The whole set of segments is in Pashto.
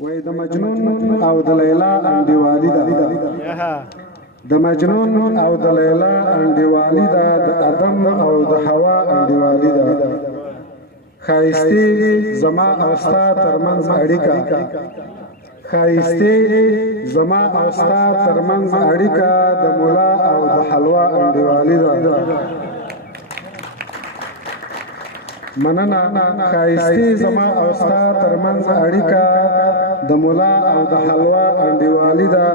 وای د مجنون او د لیلا انډیوالي ده د مجنون او د لیلا انډیوالي ده د ادم او د حوا انډیوالي ده ښایستې زما او ستا ترمنځ اړیکه ښایستې زما او ستا ترمنځ اړیکه د ملا او د حلوا انډیوالي ده مننه ښایستې زما او ستا ترمنځ اړیکه د ملا او د حلوا انډیوالي ده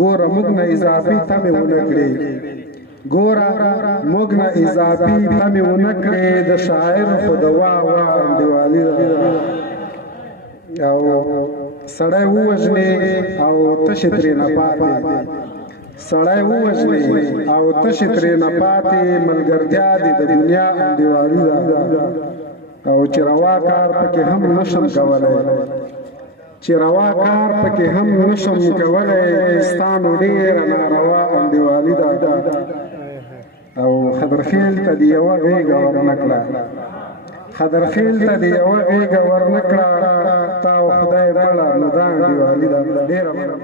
ګوره موږ نه اضافي تمې ونه کړې ګوره موږ نه اضافي تمې ونه کړې د شاعر خو د وا وا انډیوالي ده او سړی ووژنې او تشې ترې نه پاتې سړی ووژنې او تشې ترې نه پاتې ملګرتیا دې د دنیا انډیوالي ده او چې روا کار پکې هم نشم کولی چې روا کار پکې هم نشم کولی ستا نو ډېره ناروا انډیوالي ده او خضرخیل ته دې یوه غېږه ورنه کړه خضرخیل ته دې یوه غېږه ورنه کړه تا او خدای دړه نو دا انډیوالي ده ډېره مننه